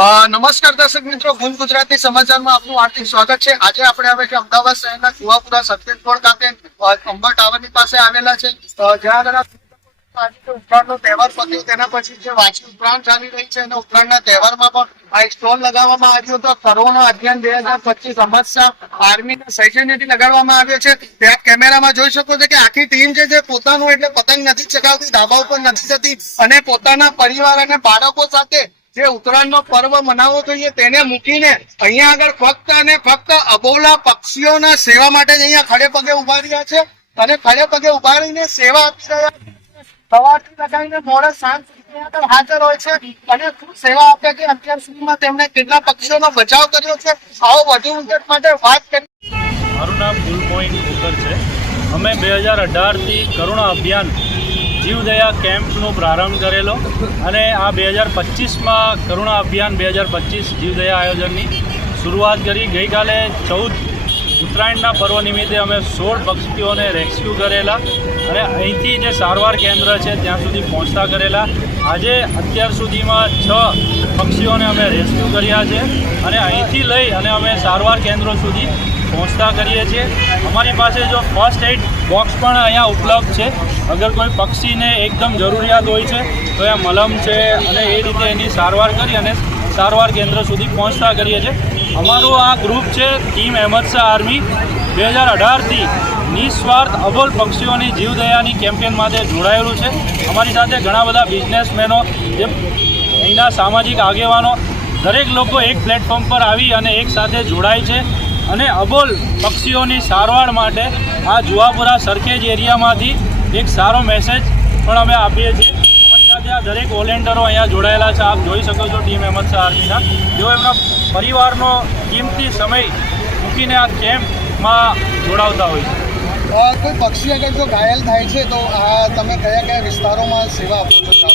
નમસ્કાર દર્શક મિત્રો. ભૂલ ગુજરાતી સમાચારમાં આપનું હાર્દિક સ્વાગત છે. આજે આપણે આવે છે અમદાવાદ શહેરના કુવાપુરા સર્કિટ ખાતે અ, અંબર ટાવરની પાસે આવેલા છે. જ્યાં આગળ તેના ચાલી રહી છે ઉત્તરાયણના તહેવારમાં પણ આ સ્ટોલ લગાવવામાં આવ્યો હતો. કરોના અભિયાન બે હજાર પચીસ અમૃત શાહ આર્મીના સૌજન્યથી લગાડવામાં આવ્યો છે. ત્યાં કેમેરામાં જોઈ શકો છો કે આખી ટીમ છે જે પોતાનું એટલે પતંગ નથી ચગાવતી ધાબા ઉપર નથી જતી અને પોતાના પરિવાર અને બાળકો સાથે જે ઉત્તરાયણનો પર્વ મનાવવો જોઈએ તેને મૂકીને અહીંયા આગળ ફક્ત અને ફક્ત અબોલા પક્ષીઓના સેવા માટે જ અહીંયા ખડે પગે ઊભા રહ્યા છે અને ખડે પગે ઊભા રહીને સેવા આપી રહ્યા સવારથી લગાવીને મોડે સાંજ હાજર હોય છે અને ખૂબ સેવા આપે છે અત્યાર સુધીમાં તેમણે કેટલા પક્ષીઓનો બચાવ કર્યો છે, આવો વધુ વિગત માટે વાત કરી મારું નામ ગુલમોઈન ખોકર છે. અમે બે હજાર અઢારથી કરુણા અભિયાન જીવદયા કેમ્પનો પ્રારંભ કરેલો અને આ બે હજાર પચીસમાં કરુણા અભિયાન બે હજાર પચીસ જીવદયા આયોજનની શરૂઆત કરી. ગઈકાલે ચૌદ ઉત્તરાયણના પર્વ નિમિત્તે અમે સોળ પક્ષીઓને રેસ્ક્યુ કરેલા અને અહીંથી જે સારવાર કેન્દ્ર છે ત્યાં સુધી પહોંચતા કરેલા. આજે અત્યાર સુધીમાં છ પક્ષીઓને અમે રેસ્ક્યુ કર્યા છે અને અહીંથી લઈ અને અમે સારવાર કેન્દ્રો સુધી પહોંચતા કરીએ છીએ. અમારી પાસે જો ફર્સ્ટ એડ બોક્સ પણ અહીંયા ઉપલબ્ધ છે. અગર કોઈ પક્ષીને એકદમ જરૂરિયાત હોય છે, તો એ મલમ છે અને એ રીતે એની સારવાર કરી અને સારવાર કેન્દ્ર સુધી પહોંચતા કરીએ છીએ. અમારું આ ગ્રુપ છે ટીમ અહેમદ શાહ આર્મી બે હજાર અઢારથી નિસ્વાર્થ અબોલ પક્ષીઓની જીવદયાની કેમ્પેન માટે જોડાયેલું છે. અમારી સાથે ઘણા બધા બિઝનેસમેનો જે અહીંના સામાજિક આગેવાનો, દરેક લોકો એક પ્લેટફોર્મ પર આવી અને એક સાથે જોડાય છે. અને અબોલ પક્ષીઓની સારવાર માટે આ જુવાપુરા સરખેજ એરિયામાંથી એક સારો મેસેજ પણ અમે આપીએ છીએ. અમારી સાથે આ દરેક વોલેન્ટરો અહીંયા જોડાયેલા છે. આપ જોઈ શકો છો ટીમ અહેમદ શાહ આર્મીના જેઓ એમના પરિવારનો કિંમતી સમય મૂકીને આ કેમ્પમાં જોડાવતા હોય છે. કોઈ પક્ષી અગર જો ઘાયલ થાય છે તો આ તમે કયા કયા વિસ્તારોમાં સેવા આપો છો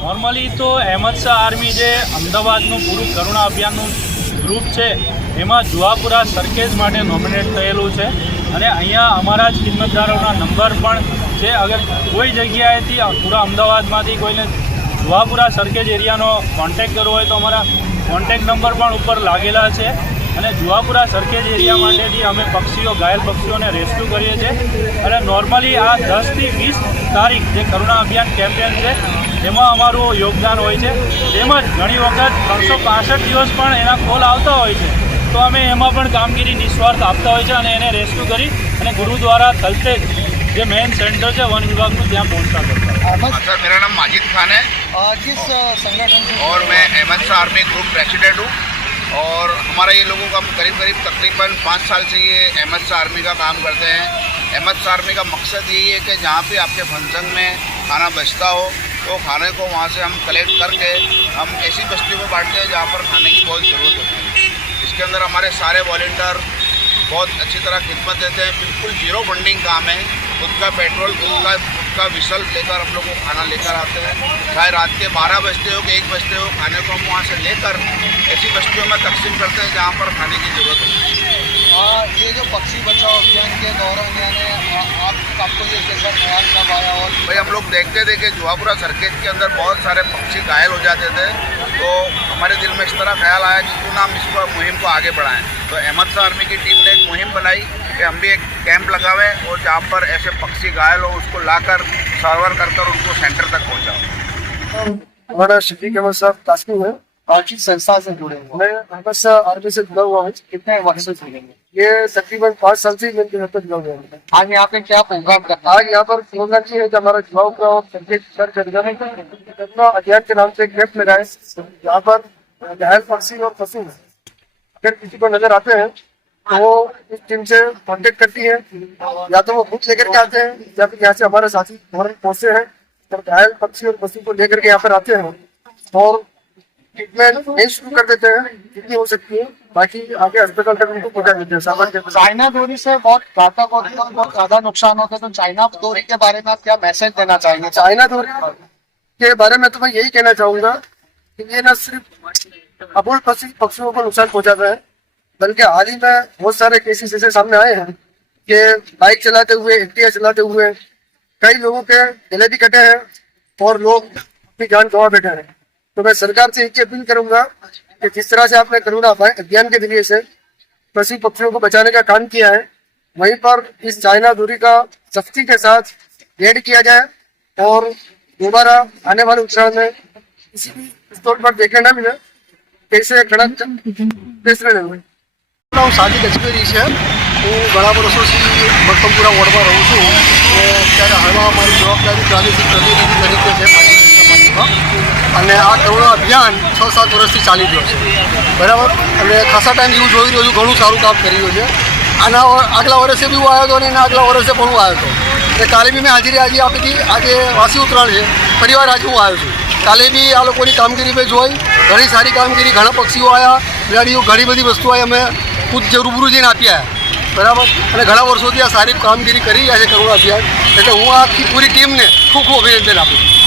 નોર્મલી તો અહેમદ શાહ આર્મી જે અમદાવાદનું પૂરું કરુણા અભિયાનનું ગ્રુપ છે, એમાં જુહાપુરા સરખેજ માટે નોમિનેટ થયેલું છે. અને અહીંયા અમારા જ કિંમતદારોના નંબર પણ છે. અગર કોઈ જગ્યાએથી પૂરા અમદાવાદમાંથી કોઈને જુહાપુરા સરખેજ એરિયાનો કોન્ટેક કરવો હોય તો અમારા કોન્ટેક નંબર પણ ઉપર લાગેલા છે. અને જુહાપુરા સરખેજ એરિયા માટેથી અમે પક્ષીઓ, ઘાયલ પક્ષીઓને રેસ્ક્યુ કરીએ છીએ. અને નોર્મલી આ દસથી વીસ તારીખ જે કરુણા અભિયાન કેમ્પેન છે એમાં અમારું યોગદાન હોય છે તેમજ ઘણી વખત ત્રણસો પાસઠ દિવસ પણ એના કોલ આવતા હોય છે તો અમે એમાં પણ કામગીરી નિસ્વાર્થ આપતા હોય છે અને એને રેસ્ક્યુ કરી અને ગુરુદ્વારા થલતેજ જે મેઇન સેન્ટર છે વન વિભાગનું ત્યાં પહોંચતા કરતા અહમદ सर मेरा नाम माजिद खान है अ, जिस अ, संगठन से और मैं Ahmad Shah army group president हूँ और हमारा ये लोगों का करीब करीब तकरीबन पाँच साल से ये अहमद शाह आर्मी का काम करते हैं अहमद शाह आर्मी का मकसद यही है कि जहाँ पे आपके फंक्शन में खाना बचता हो तो खाने को वहाँ से हम कलेक्ट करके हम ऐसी बस्तियों में बांटते हैं जहाँ पर खाने की बहुत ज़रूरत होती है। इसके अंदर हमारे सारे वॉल्टियर बहुत अच्छी तरह खिदमत देते हैं। बिल्कुल ज़ीरो फंडिंग काम है। खुद का पेट्रोल, खुद का खुद का विसल लेकर हम लोग को खाना लेकर आते हैं। चाहे रात के बारह बजते हो कि एक बजते हो, खाने को हम वहाँ से लेकर ऐसी बस्तियों में तकसीम करते हैं जहाँ पर खाने की ज़रूरत होती है। पक्षी बचाओ अभियान के दौरान यानी आप आपको ये कैसा ख्याल कब आया और भाई हम लोग देखते थे कि जुहापुरा सर्किट के अंदर बहुत सारे पक्षी घायल हो जाते थे। तो हमारे दिल में इस तरह ख्याल आया कि क्यों ना हम इसको मुहिम को आगे बढ़ाएँ। तो अहमद शाह आर्मी की टीम ने एक मुहिम बनाई कि हम भी एक कैंप लगावें और जहाँ पर ऐसे पक्षी घायल हो उसको लाकर सारवर कर कर उनको सेंटर तक पहुँचाओ। हमारा शफीक अहमद साहब तास्किन है। किस संस्था से जुड़े हुए मैं अहमद शाह आर्मी से जुड़ा हुआ हूँ कितने वर्ष से जुड़े ये तकरीबन पाँच साल से मैं यहाँ पर जुड़ा हुआ हूँ। आज यहाँ पे क्या प्रोग्राम करना आज यहाँ पर प्रोग्राम ये है कि हमारा युवाओं का और संकेत सर करना अभियान के नाम से एक कैंप लगाए यहाँ पर घायल पक्षी और पशु अगर किसी को नज़र आते हैं तो वो इस टीम से कॉन्टेक्ट करती है। या तो वो खुद लेकर के आते हैं या फिर यहाँ से हमारे साथी पहुँचे हैं। और घायल पक्षी और पशु को लेकर के यहाँ पर आते हैं। और ट्रीटमेंट नहीं शुरू कर देते हैं जितनी हो सकती है। बाकी आगे अस्पताल तक उनको पहुँचा देते हैं सामान चाइना डोरी से बहुत घातक होते हैं बहुत ज़्यादा नुकसान होता है। तो चाइना डोरी के बारे में आप क्या मैसेज देना चाहेंगे? चाइना डोरी के बारे में तो मैं यही कहना चाहूँगा कि ये न सिर्फ़ अबोल पक्षी पक्षियों को नुकसान पहुंचाता है बल्कि हाल ही में बहुत सारे केसेस ऐसे सामने आए हैं कि बाइक चलाते हुए एक्टिवा चलाते हुए कई लोगों के गले भी कटे हैं और लोग अपनी जान गंवा बैठे हैं। तो मैं सरकार से एक ही अपील करूंगा कि जिस तरह से आपने करुणा अभा- अभियान के जरिए से पशु पक्षियों को बचाने का काम किया है वहीं पर इस चाइना दूरी का सख्ती के साथ रेड किया जाए और दोबारा आने वाले उत्सव में किसी भी स्टोर पर देखने न मिले कैसे कड़क बेच रहे हैं હું સાદિક અજમેરી છે હું ઘણા વર્ષોથી મક્કમપુરા વોર્ડમાં રહું છું અને અત્યારે હાલમાં મારી જવાબદારી પ્રાદેશિક પ્રતિનિધિ તરીકે છે ભારતીય જનતા પાર્ટીમાં અને આ કરુણા અભિયાન છ સાત વર્ષથી ચાલી રહ્યો છે. બરાબર? અને ખાસા ટાઈમ હું જોઈ રહ્યો છું, ઘણું સારું કામ કરી રહ્યું છે. આના આગલા વર્ષે બી હું આવ્યો હતો અને એના આગલા વર્ષે પણ હું આવ્યો હતો. એટલે કાલે બી મેં હાજરી આજે આપી આજે વાસી ઉત્તરાયણ છે. ફરીવાર આજે હું આવ્યો છું. કાલે બી આ લોકોની કામગીરી મેં જોઈ. ઘણી સારી કામગીરી, ઘણા પક્ષીઓ આવ્યા બિલાડીઓ, ઘણી બધી વસ્તુ આવી અમે ખુદ જે રૂબરૂ જઈને આપી આવ્યા બરાબર? અને ઘણા વર્ષોથી આ સારી કામગીરી કરી રહ્યા છે કરુણા અભિયાન. એટલે હું આખી પૂરી ટીમને ખૂબ ખૂબ અભિનંદન આપું છું.